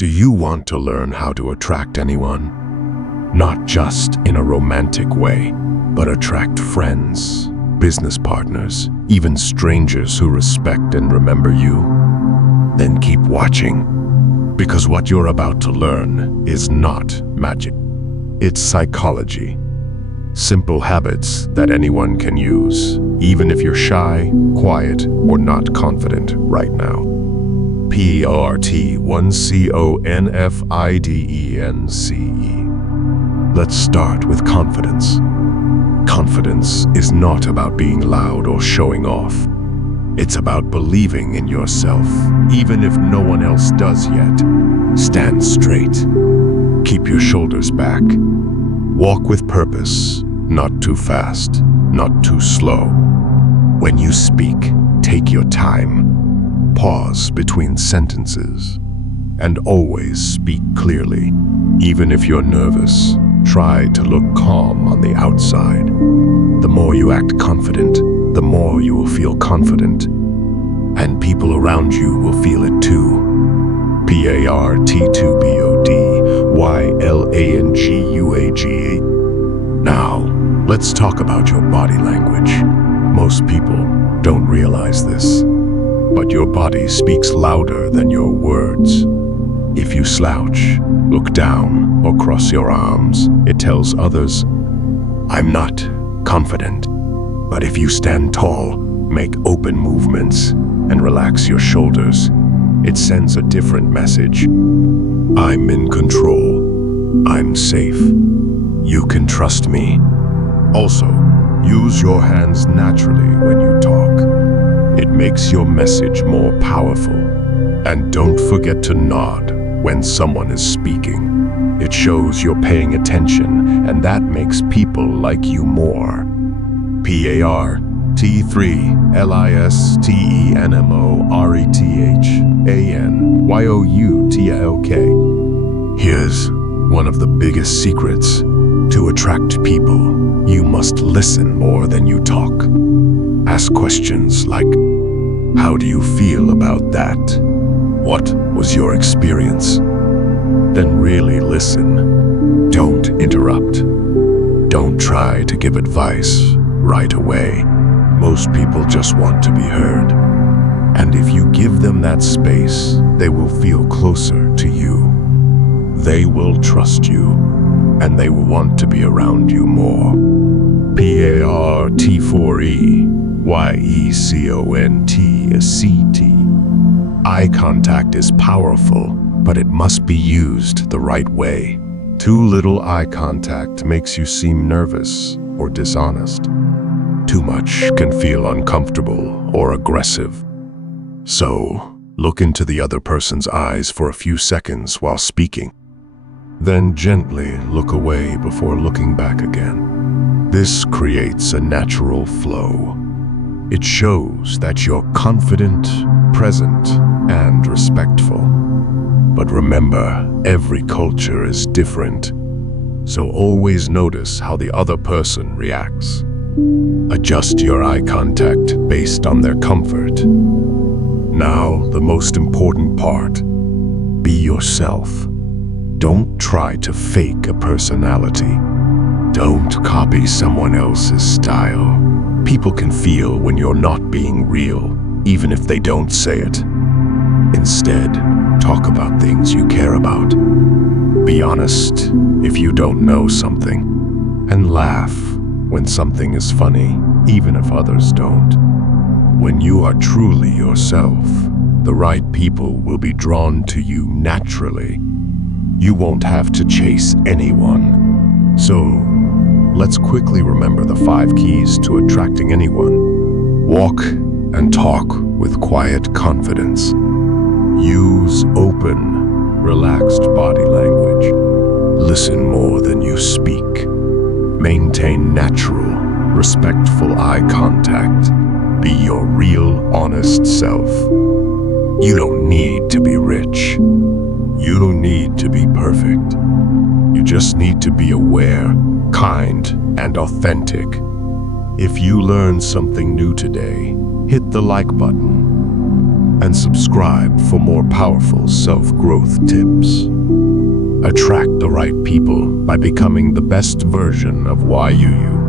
Do you want to learn how to attract anyone? Not just in a romantic way, but attract friends, business partners, even strangers who respect and remember you? Then keep watching, because what you're about to learn is not magic. It's psychology. Simple habits that anyone can use, even if you're shy, quiet, or not confident right now. PART1CONFIDENCE. Let's start with confidence. Confidence is not about being loud or showing off. It's about believing in yourself, even if no one else does yet. Stand straight. Keep your shoulders back. Walk with purpose, not too fast, not too slow. When you speak, take your time. Pause between sentences. And always speak clearly. Even if you're nervous, try to look calm on the outside. The more you act confident, the more you will feel confident. And people around you will feel it too. PART2BODYLANGUAGE. Now, let's talk about your body language. Most people don't realize this, but your body speaks louder than your words. If you slouch, look down, or cross your arms, it tells others, I'm not confident. But if you stand tall, make open movements, and relax your shoulders, it sends a different message. I'm in control. I'm safe. You can trust me. Also, use your hands naturally when you talk. It makes your message more powerful. And don't forget to nod when someone is speaking. It shows you're paying attention, and that makes people like you more. PART3LISTENMORETHANYOUTLK. Here's one of the biggest secrets. To attract people, you must listen more than you talk. Ask questions like, how do you feel about that? What was your experience? Then really listen. Don't interrupt. Don't try to give advice right away. Most people just want to be heard. And if you give them that space, they will feel closer to you. They will trust you, and they will want to be around you more. PART4EYECONTACT. Eye contact is powerful, but it must be used the right way. Too little eye contact makes you seem nervous or dishonest. Too much can feel uncomfortable or aggressive. So, look into the other person's eyes for a few seconds while speaking. Then gently look away before looking back again. This creates a natural flow. It shows that you're confident, present, and respectful. But remember, every culture is different, so always notice how the other person reacts. Adjust your eye contact based on their comfort. Now, the most important part. Be yourself. Don't try to fake a personality. Don't copy someone else's style. People can feel when you're not being real, even if they don't say it. Instead, talk about things you care about. Be honest if you don't know something, and laugh when something is funny, even if others don't. When you are truly yourself, the right people will be drawn to you naturally. You won't have to chase anyone. So, let's quickly remember the 5 keys to attracting anyone. Walk and talk with quiet confidence. Use open, relaxed body language. Listen more than you speak. Maintain natural, respectful eye contact. Be your real, honest self. You don't need to be rich. You don't need to be perfect. You just need to be aware, kind, and authentic. If you learned something new today, hit the like button. and subscribe for more powerful self-growth tips. Attract the right people by becoming the best version of why you.